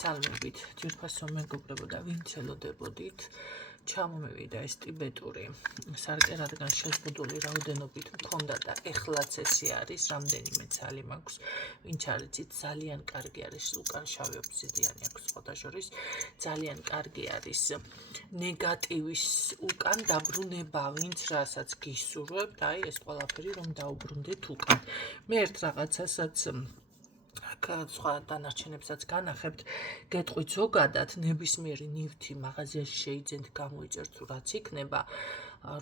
Salmებით ძირფასო მეგობრებო და ვინც ელოდებოდით ჩამომივიდა ეს ტიბეტური სარკე, რადგან შეზღუდული რაოდენობით მქონდა და ეხლაც ესე არის, რამდენიმე ცალი მაქვს, ვინც არ იცით, ძალიან კარგი არის, უკან შავი ობსიდიანი აქვს სხვადასხვის, ძალიან კარგი არის ნეგატივის უკან დაბრუნება, ვინც რასაც გისურვებთ, აი ეს ყველაფერი რომ დაუბრუნდეთ უკან. მე ერთ რაღაცასაც სხვა დანარჩენებსაც განახებთ, გეტყვით ზოგადად ნებისმიერი ნივთი მაღაზიაში შეიძენთ გამოიწერთ თუ რაც იქნება,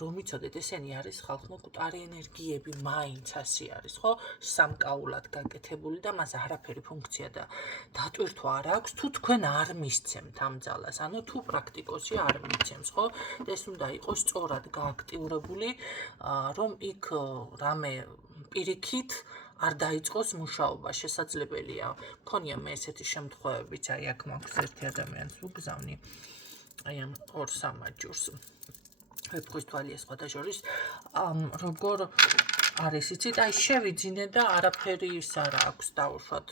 რომ იცოდეთ, ესენი არის ხალხო მკვდარი ენერგიები, მაინც ასე არის, ხო? სამკაულად გაკეთებული და მას არაფერი ფუნქცია და დატვირთვა არ აქვს, თუ თქვენ არ მისცემთ ამ ძალას, ანუ თუ პრაქტიკოსი არ მიცემს, ხო? ეს უნდა იყოს სწორად გააქტიურებული, რომ იქ რამე პირიქით არ დაიწყოს მუშაობა, შესაძლებელია. მქონია მე ესეთი შემთხვევებიც, აი აქ მაქვს ერთი ადამიანს ვუგზავნი, აი ამ ორ სამაჯურს. ვეფხვის თვალი ეს სხვადასხვის, როგორ არის, იცით, აი შევიძინე და არაფერი ის არ აქვს დაუშვათ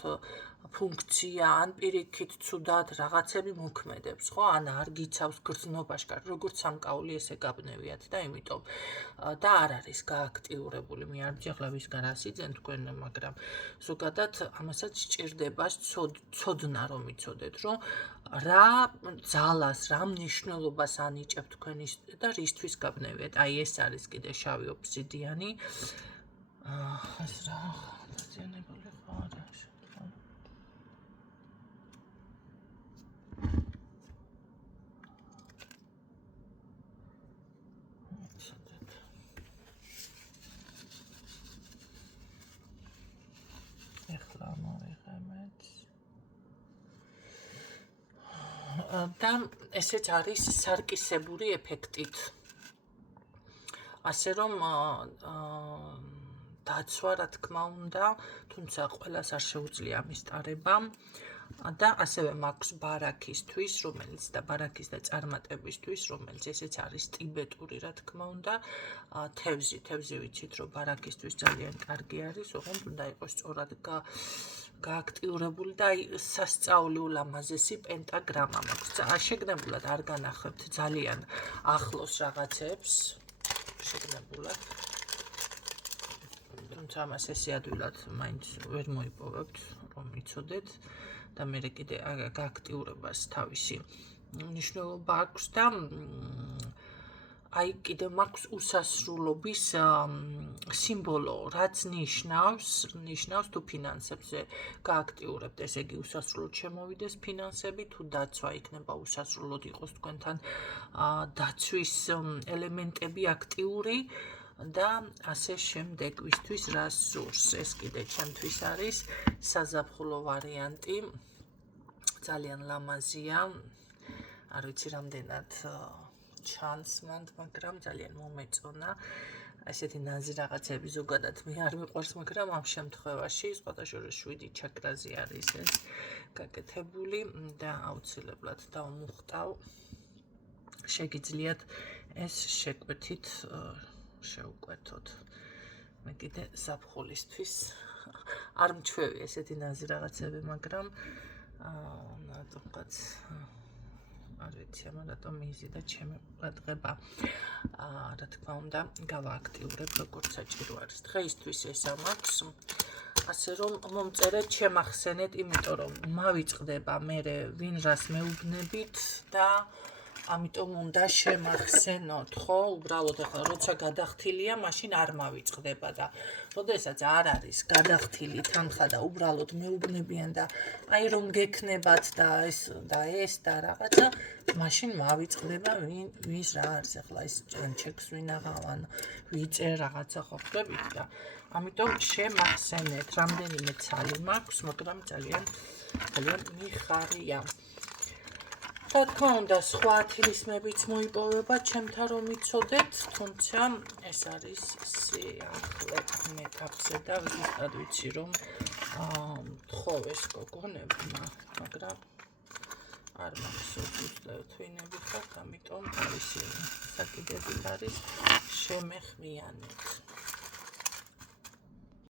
ფუნქცია, ან პირიქით ცუდად რაღაცები მოქმედებს, ხო? ან არ გიცავს გრძნობაში, როგორც სამკაული ესე გაბნევიათ და იმიტომ და არ არის გააქტიურებული. მე არ ვიძახლა ვისგან რას იძენ თქვენ, მაგრამ ზოგადად ამასაც სჭირდება ცოდნა რომ იცოდეთ, რომ რა ძალას, რა მნიშვნელობას ანიჭებთ თქვენ და რისთვის გაბნევიათ. აი ეს არის კიდე შავი ობსიდიანი. ეს რა დაზიანებული ხო არა და ესეც არის სარკისებური ეფექტით. ასე რომ დაცვა რა თქმა უნდა, თუმცა ყველას არ შეუძლია ამის ტარება და ასევე მაქვს ბარაქისთვის, რომელიც და ბარაქის და წარმატებისთვის, რომელიც ესეც არის ტიბეტური რა თქმა უნდა, თევზი ვიცით რომ ბარაქისთვის ძალიან კარგი არის, ოღონდ უნდა იყოს სწორად გააქტიურებული და აი სასწაული ულამაზესი პენტაგრამა მაქვს. შეგნებულად არ განახებთ ძალიან ახლოს რაღაცებს, შეგნებულად. თუმცა ამას ესე ადვილად მაინც ვერ მოიპოვებთ, რომ იცოდეთ და მე კიდე გააქტიურებას თავისი მნიშვნელობა აქვს და აი კიდე მაქვს უსასრულობის სიმბოლო, რაც ნიშნავს თუ ფინანსებზე გააქტიურებთ, ესე იგი უსასრულოდ შემოვიდეს ფინანსები, თუ დაცვა იქნება უსასრულოდ იყოს თქვენთან დაცვის ელემენტები აქტიური და ასე შემდეგ, ვისთვის რა სურს. ეს კიდე ჩემთვის არის საზაფხულო ვარიანტი, ძალიან ლამაზია, არ ვიცი რამდენად ჩანს მანდ, მაგრამ ძალიან მომეწონა. ესეთი ნაზი რაღაცები ზოგადად მე არ მიყვარს, მაგრამ ამ შემთხვევაში სხვადასხვა 7 ჩაკრაზე არის ეს გაკეთებული და აუცილებლად დავმუხტავ. შეგიძლიათ ეს შეკვეთით შეუკვეთოთ. მე კიდე ზაფხულისთვის არ მჩვევი ესეთი ნაზი რაღაცები, მაგრამ რატომღაც არ ვიცი, რატომ მიზიდა ჩემი ყურადღება. რა თქმა უნდა, გავააქტიურებ როგორც საჭირო არის. დღეისთვის ეს მაქვს. ასე რომ მომწერეთ, შემახსენეთ, იმიტომ რომ მავიწყდება მე ვინ რას მეუბნებით და ამიტომ უნდა შემახსენოთ, ხო? უბრალოდ ახლა როცა გადახთილია, მაშინ არ მავიწყდება და როდესაც არ არის გადახთილი თანხა და უბრალოდ მეუბნებიან და აი რომ გექნებათ და ეს და რაღაცა, მაშინ მავიწყდება ვის რა არის ახლა ეს ჯანჩექს ვინ აღავან, ვიწერ რაღაცა ხო ხდებით და ამიტომ შემახსენეთ, რამდენიმე ცალი მაქვს, მაგრამ ძალიან მიხარია. რა თქმა უნდა, სხვა ათილისმებიც მოიპოვება ჩემთან რომ იცოდეთ, თუმცა ეს არის სიახლე მეთაფზე და ზუსტად ვიცი რომ თხოვეს გოგონებმა, მაგრამ არ მაქვს ზუსტად ვინები ხართ, ამიტომ თავისი საკიდებით არის შემეხმიანეთ.